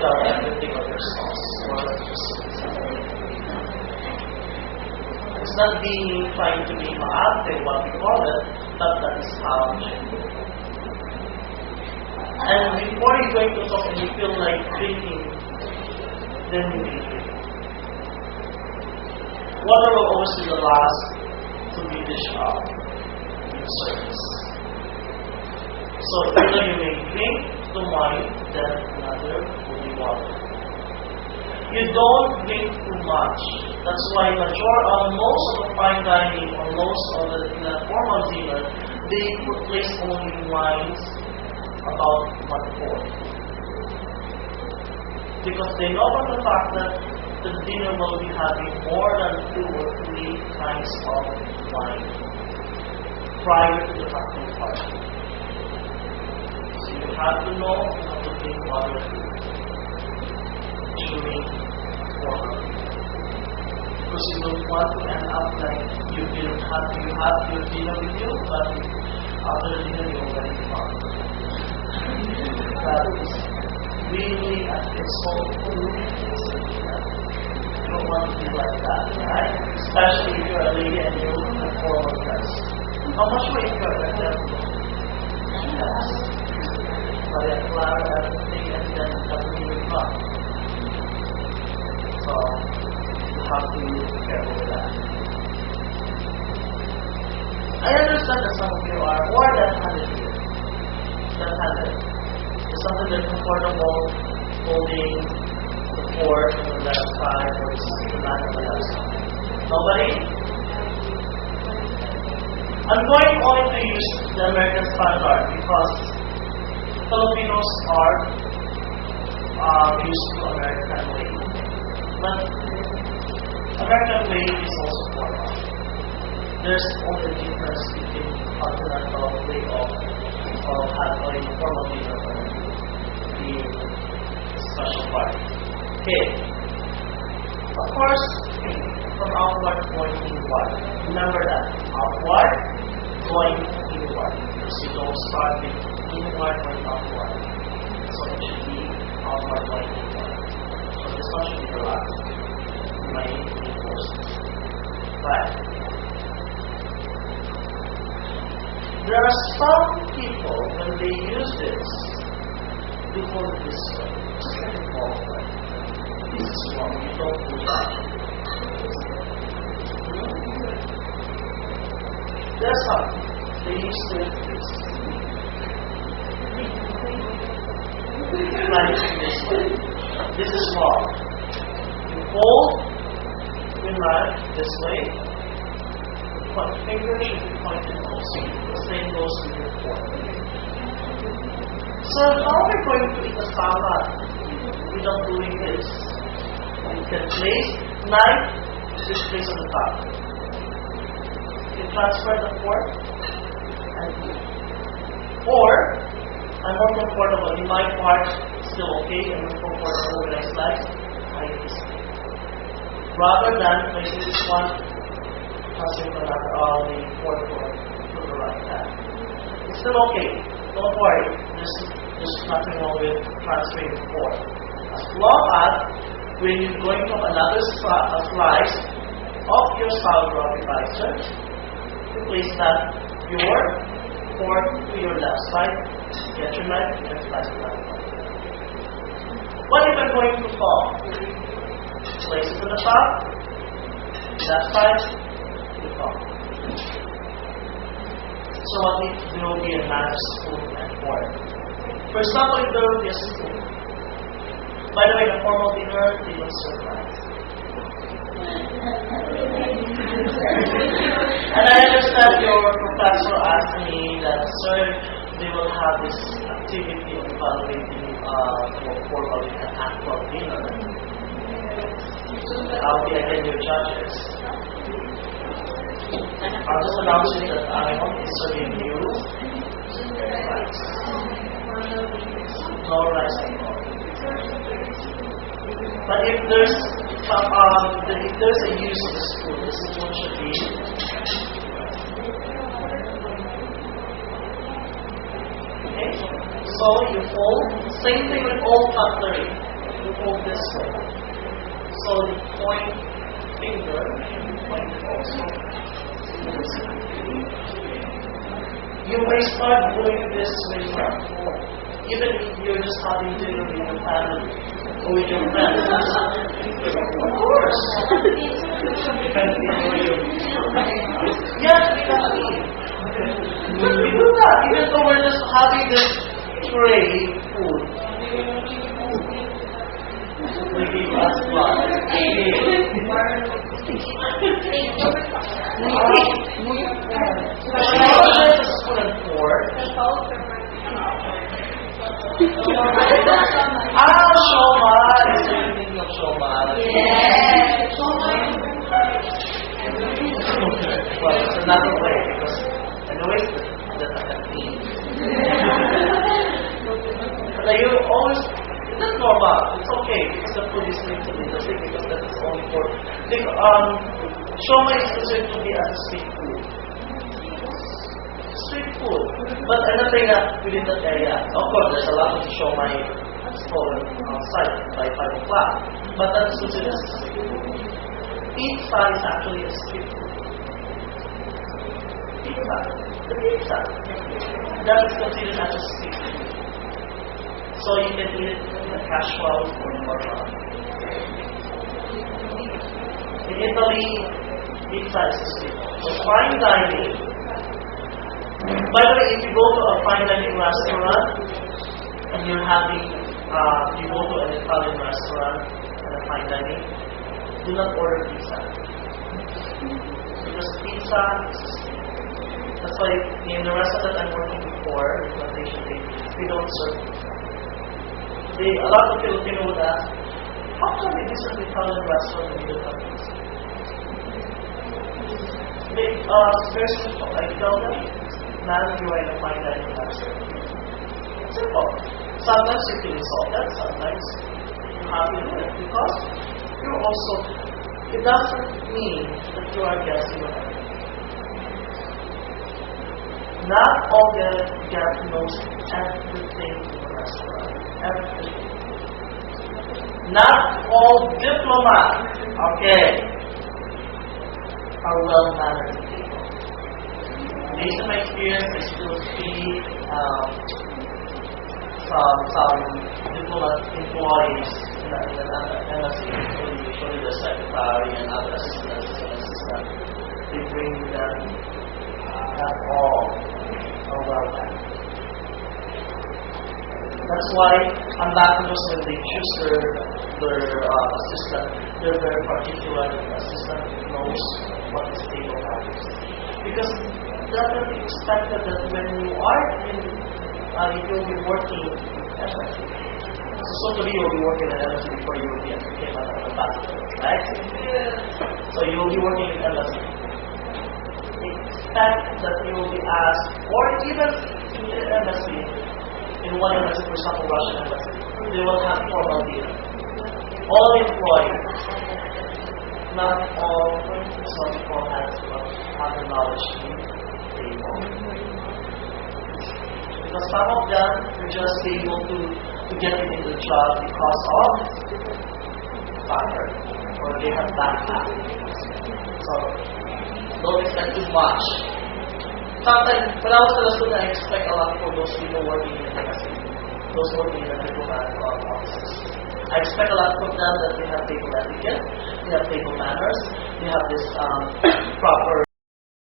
tell everything of your spouse. Or just it's not being trying to be maarte, what we call it, but that is how it should be. And before you're going to talk and you feel like drinking, then you will drink. Water will always be the last to be dished out in service. So either you may drink the wine, then another will be water. You don't drink too much. That's why most of the fine dining or most of the formal dinner, they place only wines about 1/4. Because they know for the fact that the dinner will be having more than 2 or 3 kinds of wine prior to the cocktail party. So you have to know how to drink water during formal. Because you don't want to end up like you have your dinner with you, but after the dinner you already drunk. That is really at its own food. You don't want to be like that, right? Especially if you're a lady and you're in a formal dress. How much weight you have left? Yes. Maria Clara, everything, and then doesn't even drunk. So you have to be careful with that. I understand that some of you are more than 100 years. It's something that's comfortable holding the fork on the left side or the mat on the left side. Nobody? I'm going only to use the American standard because Filipinos are used to American way. But American way is also formal. There's only a difference between continental way of having a formal dinner and the special party. Okay. Of course, from outward going inward. Remember that. Outward going inward. Because you don't start with inward going outward. So it should be outward going inward. So this one should be the last. My courses. But there are some people, when they use this, they hold it this way. Just like a ball. This is wrong. You don't do that. There are some. They use this. Like this way. This is wrong. You hold your knife this way. But finger should be pointed also. The same goes with your fork. So how are we going to eat a salad without doing this? You can place knife, this place on the top. You transfer the fork and eat. Or, I'm more comfortable in my part, still okay, and I'm comfortable when I slice, I eat this. Rather than placing this one, passing the fork to the right hand. It's still okay. Don't worry. There's nothing wrong with transferring the fork. As long as when you're going to another slice of your sauerkraut appetizer, you place that your fork to your left side, get your knife, and slice the left side. What if I'm going to fall? Place it to the top, left side, you fall. So what if there will be a knife, spoon, and fork? For example, if there will be a spoon. By the way, the formal dinner, they don't serve rice. And I understand your professor asked me that, sir, they will have this activity of evaluating formal and actual dinner. I'll be again your judges. I'll just announce it that I won't be serving you rice. No rice at all. But if there's a use of the spoon, the spoon should be okay. So you fold. Same thing with all cutlery. you hold this way. So the point finger should be pointed also this way. You may start doing this with your phone. Even if you're just having dinner with your family or with your friends. Of course. Depending on where you're. Yes, we can see. We do that. Even though we're just having this tray food. We give us blood. Spoon and fork. Shoma. Is there anything of Shoma? Yes. Well, it's another way because anyways, that's a canteen. But you always, that's normal. It's okay because the food is linked to the thing because that is only for. Shoma is considered to be as a street food. Street food. But I'm not saying that within that area. Of course, there's a lot of shomai stolen outside by 5 o'clock. But that is considered as a street food. Pizza is actually a street food. Pizza. The pizza. That is considered as a street food. So you can eat it in a casual or formal. In Italy, pizza is a street food. So fine dining. By the way, if you go to a fine dining restaurant and you're having, you go to an Italian restaurant and a fine dining, do not order pizza. Because pizza is a street food. That's why in the restaurant that I'm working before, in Plantation Day, we don't serve pizza. A lot of Filipino would ask, how come we visit an Italian restaurant and we don't have pizza? Very simple. I tell them, man, you are in a fine dining restaurant. It's simple. Sometimes you feel insulted, sometimes you have to do it because you're also, it doesn't mean that you are guessing what happened. Not all the guest knows everything in the restaurant. Everything. Not all diplomats, okay, are well-mannered people. Based on my experience, I still see some diplomat employees in an embassy, usually the secretary and other assistants. They bring them not all are well-mannered. That's why ambassadors, when they choose their assistant, they're very particular that the assistant knows what is table manners. Because it's definitely expected that when you are if you'll be working in embassy. So to be you'll be working in embassy before you will become an ambassador, right? So you will be working in embassy. Expect that you will be asked, or even in the embassy, in one embassy, for example, Russian embassy, they will have formal dinner. All employees, not all, some people have the knowledge in table. Because some of them are just able to get into the job because of factor, or they have backpack. So don't expect too much. Sometimes, when I was still a student, I expect a lot for those people working in the embassy, those working in the diplomatic offices. I expect a lot from them that they have table etiquette, they have table manners, they have this proper